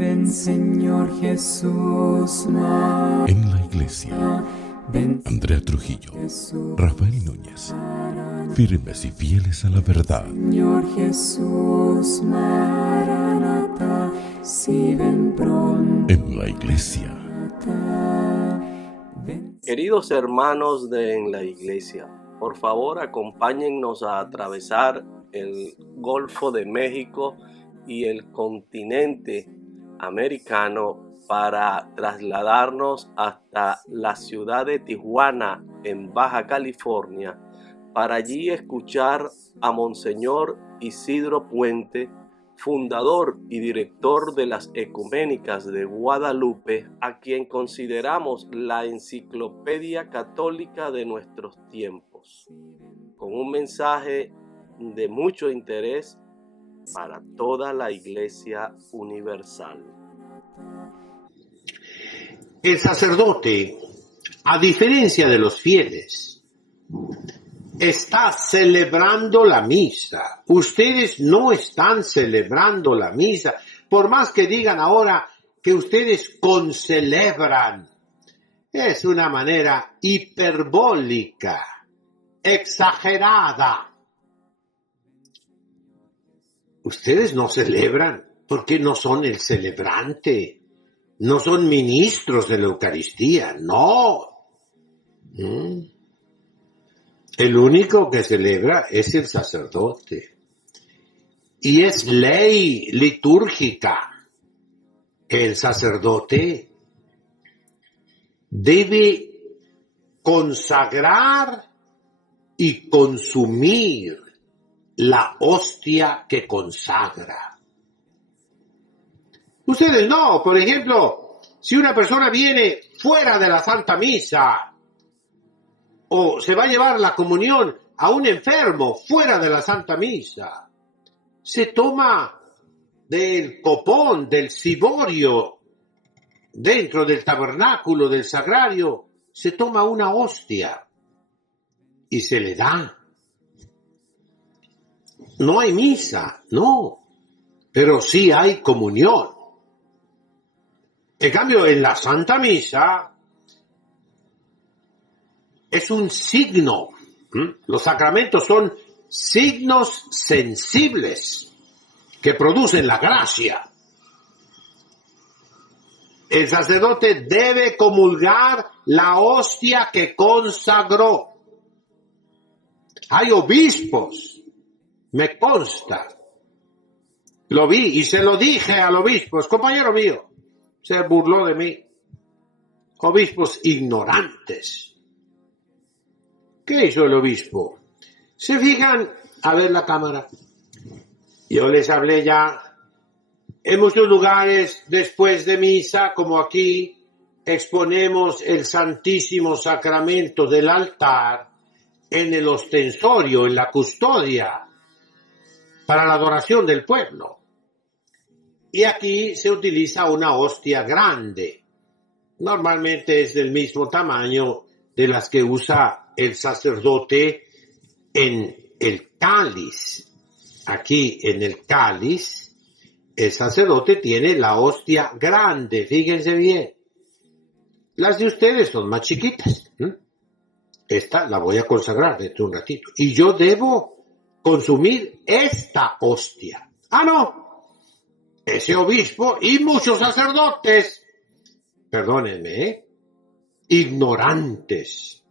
ven Señor Jesús, María. En la iglesia, Ven Andrea Trujillo, Jesús, Rafael Núñez, firmes y fieles a la verdad. Señor Jesús, Maranatha, si ven pronto. En la iglesia, Queridos hermanos de En la Iglesia, por favor acompáñennos a atravesar el Golfo de México y el continente americano para trasladarnos hasta la ciudad de Tijuana, en Baja California, para allí escuchar a Monseñor Isidro Puente, fundador y director de las Ecuménicas de Guadalupe, a quien consideramos la enciclopedia católica de nuestros tiempos, con un mensaje de mucho interés para toda la Iglesia universal. El sacerdote, a diferencia de los fieles, está celebrando la misa. Ustedes no están celebrando la misa, por más que digan ahora que ustedes concelebran. Es una manera hiperbólica, exagerada. Ustedes no celebran porque no son el celebrante. No son ministros de la Eucaristía, no. El único que celebra es el sacerdote. Y es ley litúrgica. El sacerdote debe consagrar y consumir la hostia que consagra. Ustedes no, por ejemplo, si una persona viene fuera de la Santa Misa o se va a llevar la comunión a un enfermo fuera de la Santa Misa, se toma del copón, del ciborio, dentro del tabernáculo, del sagrario, se toma una hostia y se le da. No hay misa, no, pero sí hay comunión. En cambio, en la Santa Misa es un signo. Los sacramentos son signos sensibles que producen la gracia. El sacerdote debe comulgar la hostia que consagró. Hay obispos, me consta. Lo vi y se lo dije al obispo, es compañero mío. Se burló de mí. Obispos ignorantes. ¿Qué hizo el obispo? Se fijan, a ver la cámara. Yo les hablé ya. En muchos lugares, después de misa, como aquí, exponemos el Santísimo Sacramento del altar en el ostensorio, en la custodia, para la adoración del pueblo. Y aquí se utiliza una hostia grande. Normalmente es del mismo tamaño de las que usa el sacerdote en el cáliz. Aquí en el cáliz, el sacerdote tiene la hostia grande. Fíjense bien. Las de ustedes son más chiquitas. Esta la voy a consagrar dentro de un ratito. Y yo debo consumir esta hostia. ¡Ah, no! Ese obispo y muchos sacerdotes, perdónenme, ignorantes,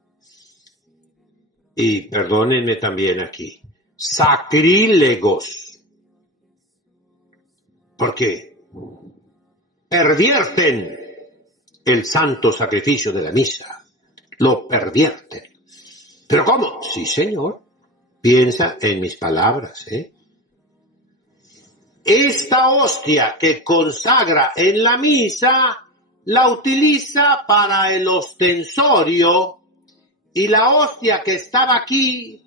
y perdónenme también aquí, sacrílegos, porque pervierten el santo sacrificio de la misa, lo pervierten. ¿Pero cómo? Sí, señor, piensa en mis palabras, Esta hostia que consagra en la misa la utiliza para el ostensorio y la hostia que estaba aquí,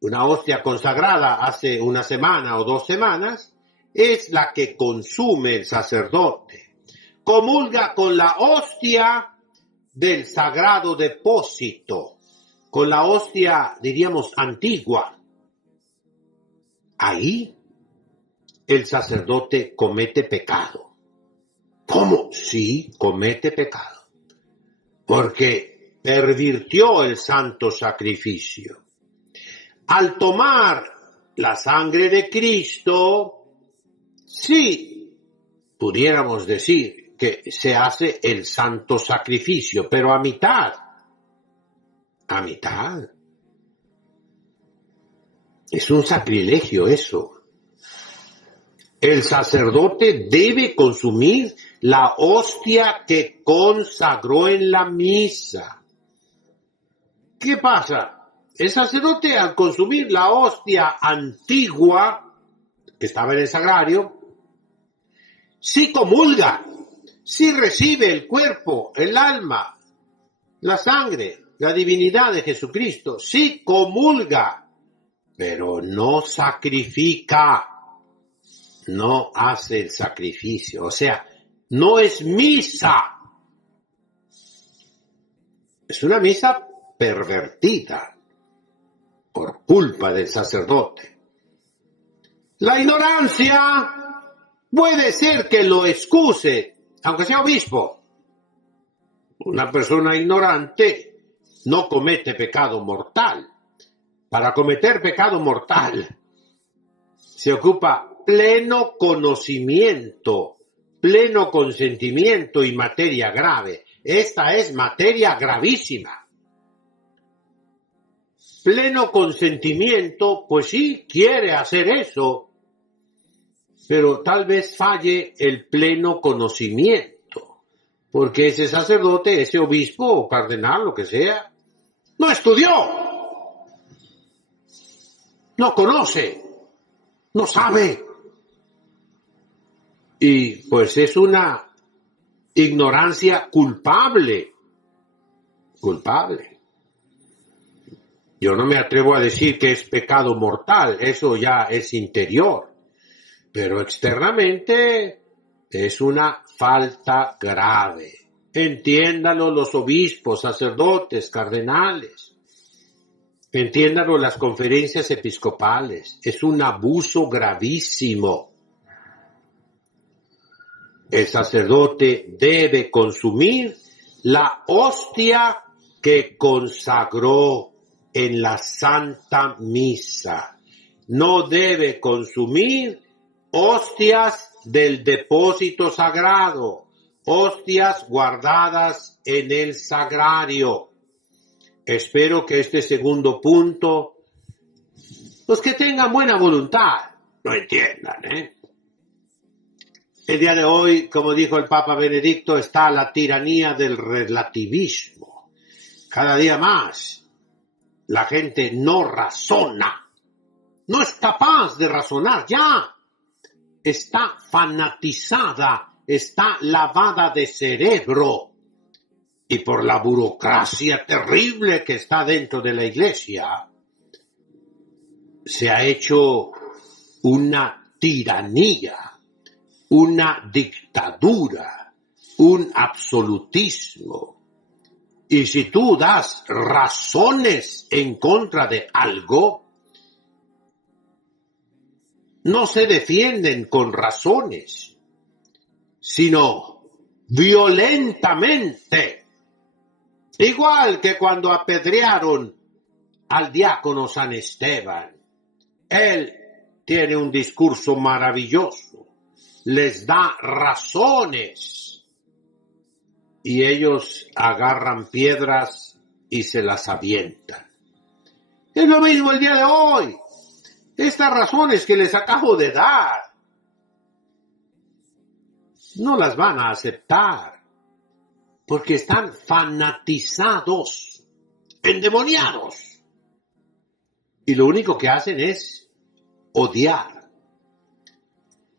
una hostia consagrada hace una semana o 2 semanas, es la que consume el sacerdote. Comulga con la hostia del sagrado depósito, con la hostia, diríamos, antigua. Ahí el sacerdote comete pecado. ¿Cómo? Sí, comete pecado. Porque pervirtió el santo sacrificio. Al tomar la sangre de Cristo, sí, pudiéramos decir que se hace el santo sacrificio, pero a mitad. A mitad. Es un sacrilegio eso. El sacerdote debe consumir la hostia que consagró en la misa. ¿Qué pasa? El sacerdote, al consumir la hostia antigua que estaba en el sagrario, sí comulga, sí recibe el cuerpo, el alma, la sangre, la divinidad de Jesucristo, sí comulga, pero no sacrifica. No hace el sacrificio, o sea, no es misa. Es una misa pervertida por culpa del sacerdote. La ignorancia puede ser que lo excuse, aunque sea obispo. Una persona ignorante no comete pecado mortal. Para cometer pecado mortal se ocupa pleno conocimiento, pleno consentimiento y materia grave. Esta es materia gravísima. Pleno consentimiento, pues sí, quiere hacer eso, pero tal vez falle el pleno conocimiento, porque ese sacerdote, ese obispo o cardenal, lo que sea, no estudió, no conoce, no sabe. Y pues es una ignorancia culpable. Culpable. Yo no me atrevo a decir que es pecado mortal, eso ya es interior. Pero externamente es una falta grave. Entiéndanlo los obispos, sacerdotes, cardenales. Entiéndanlo las conferencias episcopales. Es un abuso gravísimo. El sacerdote debe consumir la hostia que consagró en la Santa Misa. No debe consumir hostias del depósito sagrado, hostias guardadas en el sagrario. Espero que este segundo punto, pues que tengan buena voluntad, lo entiendan, El día de hoy, como dijo el Papa Benedicto, está la tiranía del relativismo. Cada día más la gente no razona, no es capaz de razonar ya. Está fanatizada, está lavada de cerebro. Y por la burocracia terrible que está dentro de la Iglesia, se ha hecho una tiranía, una dictadura, un absolutismo. Y si tú das razones en contra de algo, no se defienden con razones, sino violentamente. Igual que cuando apedrearon al diácono San Esteban. Él tiene un discurso maravilloso, les da razones y ellos agarran piedras y se las avientan. Es lo mismo el día de hoy. Estas razones que les acabo de dar no las van a aceptar porque están fanatizados, endemoniados. Y lo único que hacen es odiar.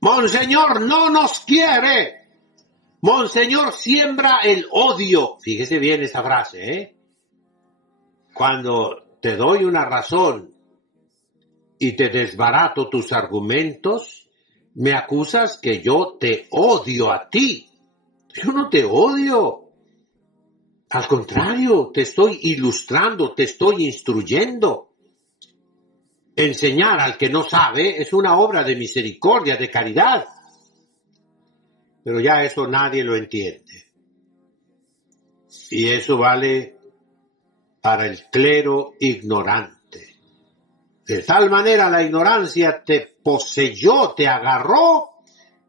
Monseñor no nos quiere. Monseñor siembra el odio. Fíjese bien esa frase, Cuando te doy una razón y te desbarato tus argumentos, me acusas que yo te odio a ti. Yo no te odio. Al contrario, te estoy ilustrando, te estoy instruyendo. Enseñar al que no sabe es una obra de misericordia, de caridad. pero ya eso nadie lo entiende. Y eso vale para el clero ignorante. De tal manera la ignorancia te poseyó, te agarró,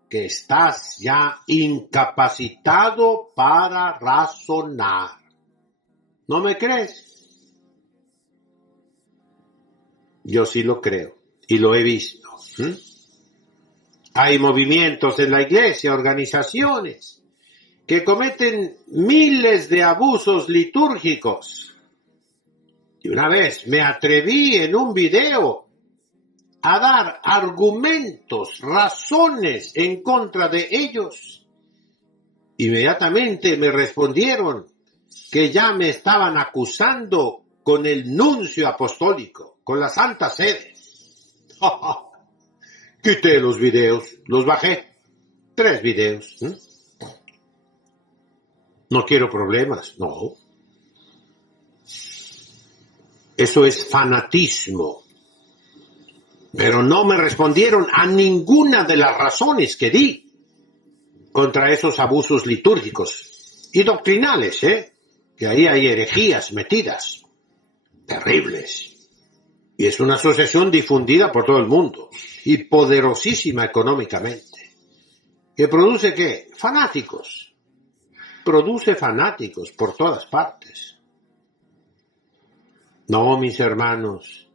que estás ya incapacitado para razonar. ¿No me crees? Yo sí lo creo y lo he visto. Hay movimientos en la iglesia, organizaciones, que cometen miles de abusos litúrgicos. Y una vez me atreví en un video a dar argumentos, razones en contra de ellos. Inmediatamente me respondieron que ya me estaban acusando con el nuncio apostólico, con la Santa Sede. Quité los videos, los bajé. 3 videos. No quiero problemas, no. Eso es fanatismo. Pero no me respondieron a ninguna de las razones que di contra esos abusos litúrgicos y doctrinales, que ahí hay herejías metidas, terribles. Y es una asociación difundida por todo el mundo y poderosísima económicamente. ¿Que produce qué? Fanáticos. Produce fanáticos por todas partes. No, mis hermanos,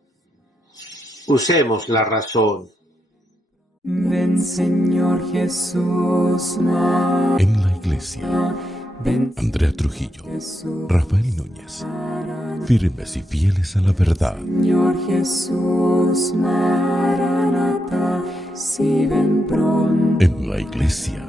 usemos la razón. Ven, Señor Jesús, En la iglesia, ven, Andrea Trujillo, Jesús, Rafael Núñez, firmes y fieles a la verdad. Señor Jesús, Maranatha, si ven pronto. En la iglesia,